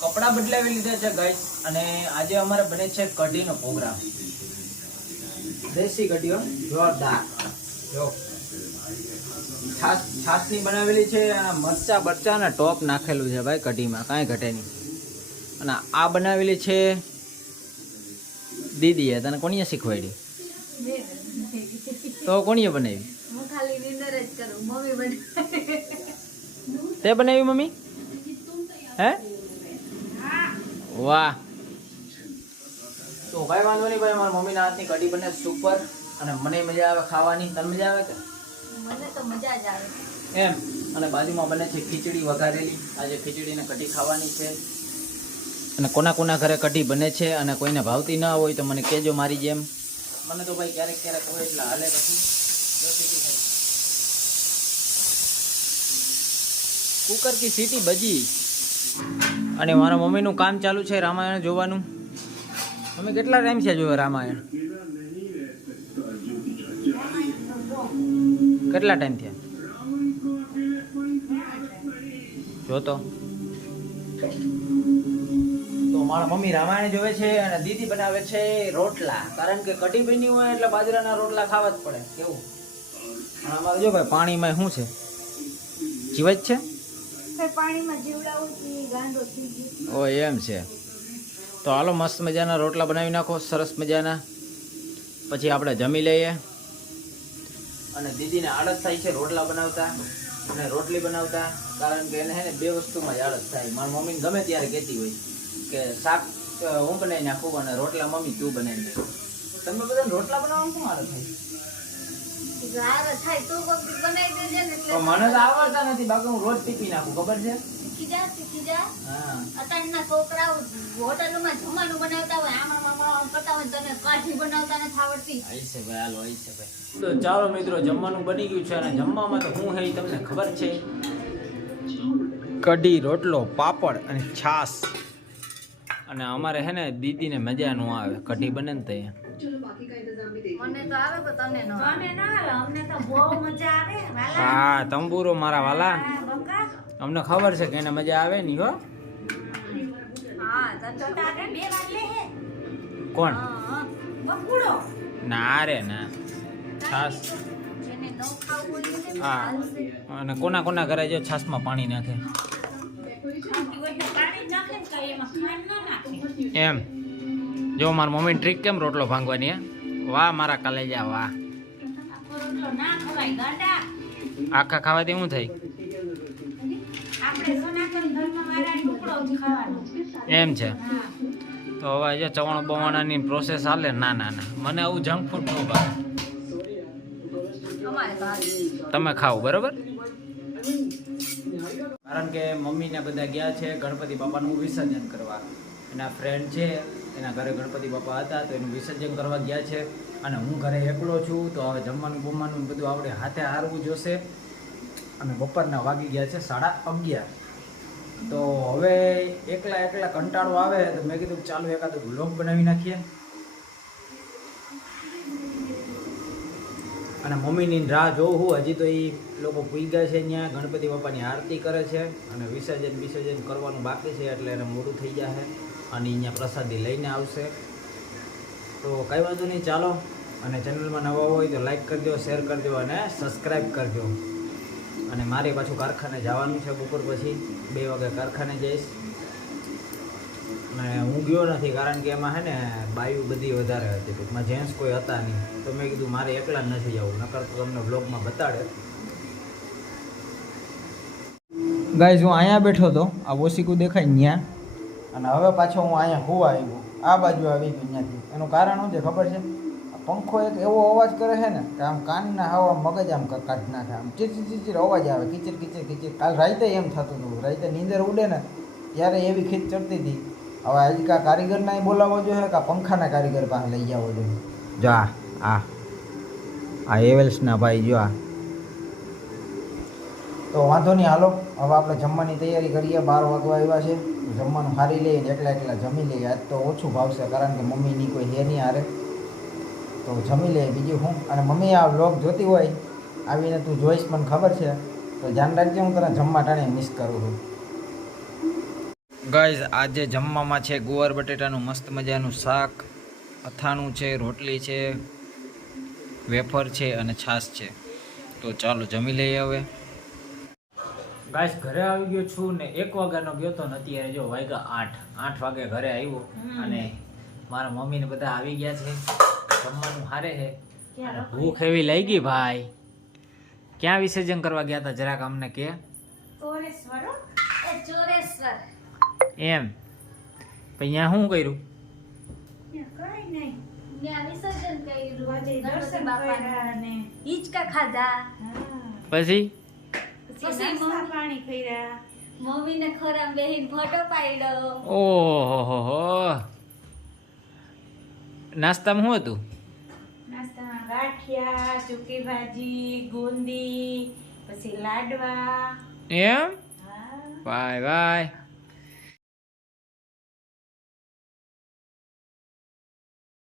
કપડા બદલાવી લીધા છે ગાઈસ અને આજે અમારે બને છે કઢીનો પ્રોગ્રામ. દેશી કઢીઓ જોરદાર. જો છાસની બનાવેલી છે અને મરચા બરચા ને ટોપ નાખેલું છે ભાઈ કઢીમાં, કાંઈ ઘટે નહીં. અને આ બનાવેલી છે દીદીએ. તને કોણીએ શીખવાડી? તો કોણીએ બનાવી? તે બનાવી મમ્મી? હે વાહ. તો ભાઈ વાંધો નહીં ભાઈ, મારા મમ્મીના હાથની કઢી બને સુપર અને મને મજા આવે ખાવાની. તને મજા આવે કે? મને તો મજા જ આવે એમ. અને બાજુમાં બને છે ખીચડી વઘારેલી. આજે ખીચડીને કઢી ખાવાની છે. અને કોના કોના ઘરે કઢી બને છે અને કોઈને ભાવતી ના હોય તો મને કહેજો મારી જેમ. મને તો ભાઈ ક્યારેક ક્યારેક હોય એટલે હાલે. પછી કુકર કી સીટી બજી. અને મારા મમ્મીનું કામ ચાલુ છે રામાયણ જોવાનું. મમ્મી કેટલા ટાઈમ છે જોયો રામાયણ? કેટલા ટાઈમ થયા જોતો? તો મારા મમ્મી રામાયણ જોવે છે અને દીદી બનાવે છે રોટલા. કારણ કે કઢી બની હોય એટલે બાજરાના રોટલા ખાવા જ પડે. કેવું? અને અમારે જો ભાઈ પાણીમાં શું છે? જીવત છે. પાણીમાં જીવડાવું ગાંડો થઈ ગયો. ઓ એમ છે. તો હાલો મસ્ત મજાના રોટલા બનાવી નાખો, સરસ મજાના. પછી આપણે જમી લઈએ. અને દીદીને આળસ થાય છે રોટલા બનાવતા અને રોટલી બનાવતા. કારણ કે એને હે ને બે વસ્તુમાં જ આળસ થાય. મારી મમ્મીને ગમે ત્યારે કહેતી હોય કે શાક હું બનાવી નાખું અને રોટલા મમ્મી તું બનાવી દે. તમે બધા રોટલા બનાવવાનું શું આળસ થાય? મને તો આવડતા નથી. બાકી હું રોજ ટીપી નાખું, ખબર છે? અત્યારના છોકરાઓ હોટલમાં જમવાનું બનાવતા હોય, આમાં કરતા હોય, તને કાઢી બનાવતા નથી આવડતી. છે ભાઈ, હાલો છે ભાઈ. તો ચાલો મિત્રો, જમવાનું બની ગયું છે અને જમવામાં તો શું હે તમને ખબર છે? કઢી, રોટલો, પાપડ અને છાશ. અને અમારે હે ને દીદીને મજા ન આવે કઢી બને ને તો. મને તો આવે તો તને ન આવે. અમને તો બહુ મજા આવે વાલા. હા તંબુરો મારા વાલા. અમને ખબર છે કે એને મજા આવે નહીં હો. હા તો તારે બે વાર લે હે. કોણ? બકુડો. ના રે ના. છાશ. જેને ન ખાવું હોય ને હા. અને કોના કોના ઘરે જો છાશમાં પાણી નાખે એમ. જો મારા મમ્મી ટ્રીક કેમ રોટલો ભાંગવાની. વાહ મારા કલેજા વાહ. આખા ખાવાથી શું થાય? એમ છે. તો હવે જે ચવાણું બવાણાની પ્રોસેસ હાલે. ના ના ના, મને આવું જંક ફૂડ ન ભાવે. તમે ખાઓ બરોબર. કારણ કે મમ્મીને બધા ગયા છે ગણપતિ બાપાનું વિસર્જન કરવા. એના ફ્રેન્ડ છે એના ઘરે ગણપતિ બાપા હતા તો એનું વિસર્જન કરવા ગયા છે. અને હું ઘરે એકલો છું તો હવે જમવાનું બમવાનું બધું આપણે હાથે હારવું જોશે. અને બપોરના વાગી ગયા છે 11:30. તો હવે એકલા એકલા કંટાળો આવે તો મેં કીધું ચાલો એકાદો વ્લોગ બનાવી નાખીએ. અને મમ્મીની રાહ જોઉં હું. હજી તો એ લોકો પૂગ્યા છે ત્યાં ગણપતિ બાપાની આરતી કરે છે અને વિસર્જન કરવાનું બાકી છે એટલે એને મોડું થઈ જશે. અને અહીંયા પ્રસાદી લઈને આવશે. તો કંઈ વાંધો નહીં, ચાલો. અને ચેનલમાં નવા હોય તો લાઈક કરજો, શેર કરજો અને સબસ્ક્રાઈબ કરજો. અને મારે પાછું કારખાને જવાનું છે બપોર પછી 2 વાગે કારખાને જઈશ. અને હું ગયો નથી કારણ કે એમાં હે ને બાયુ બધી વધારે હતી, ટૂંકમાં જેન્ટ્સ કોઈ હતા નહીં. તો મેં કીધું મારે એકલા જ નથી જવું, નકર તો તમને બ્લોગમાં બતાડે. ગાઈઝ હું અહીંયા બેઠો હતો, આ ઓશિકું દેખાય ત્યાં. અને હવે પાછો હું અહીંયા હોવા આવ્યો, આ બાજુ આવી ગયો ત્યાંથી. એનું કારણ શું છે ખબર છે? પંખો એક એવો અવાજ કરે છે ને કે આમ કાનના હવા મગજ આમ કાઢી નાખે. આમ ચીચી અવાજ આવે, કિચર કિચર કિચર. કાલ રાતે એમ થતું હતું, રાતે નીંદર ઉડે ને ત્યારે એવી ખીચ ચડતી હતી. હવે આજે કા કારીગરને બોલાવવો જોઈએ કે પંખાના કારીગર પાસે લઈ જવો જોઈએ. જો આ એવેલ્સના ભાઈ જો આ. તો વાંધો નહીં, હાલો હવે આપણે જમવાની તૈયારી કરીએ. 12 વાગવા આવ્યા છે. જમવાનું હારી લઈએ, એકલા જમી લઈએ. આજ તો ઓછું ભાવશે કારણ કે મમ્મીની કોઈ હે નહીં હારે. તો જમી લે બીજું હું. અને મમ્મી આ વ્લોગ જોતી હોય આવીને તું જોઈશ મને ખબર છે, તો ધ્યાન રાખજે. હું તને જમવા ટાણે મિસ કરું છું. ગાઈઝ આજે જમવામાં છે ગુવાર બટેટાનું મસ્ત મજાનું શાક, અથાણું છે, રોટલી છે, વેફર છે અને છાશ છે. તો ચાલો જમી લઈએ હવે. ગાઈઝ ઘરે આવી ગયો છું ને 1 વાગ્યાનો ગયો તો ને અત્યારે જો વાગ્યા 8 વાગે ઘરે આવ્યો અને મારા મમ્મી ને બધા આવી ગયા છે. જમવાનું હારે છે અને ભૂખ એવી લાગી ભાઈ. ક્યાં વિસર્જન કરવા ગયા હતા જરાક અમને કે. ચોરેશ્વર હો? એ ચોરેશ્વર. એમ અહીંયા શું કર્યું? કઈ નહીં. ત્યાં વિસર્જન કર્યું. આજે દર્શન બાપાના. કર્યા ને હિંચકા ખાધા. પછી પછી નાસ્તા પાણી કર્યા. મમ્મીને ખોરામ બેહીન ફોટો પાડ્યો. ઓહો નાસ્તામાં શું હતું? નાસ્તામાં ગાંઠિયા, ચૂકી ભાજી, ગુંદી, પછી લાડવા. એમ હા બાય બાય.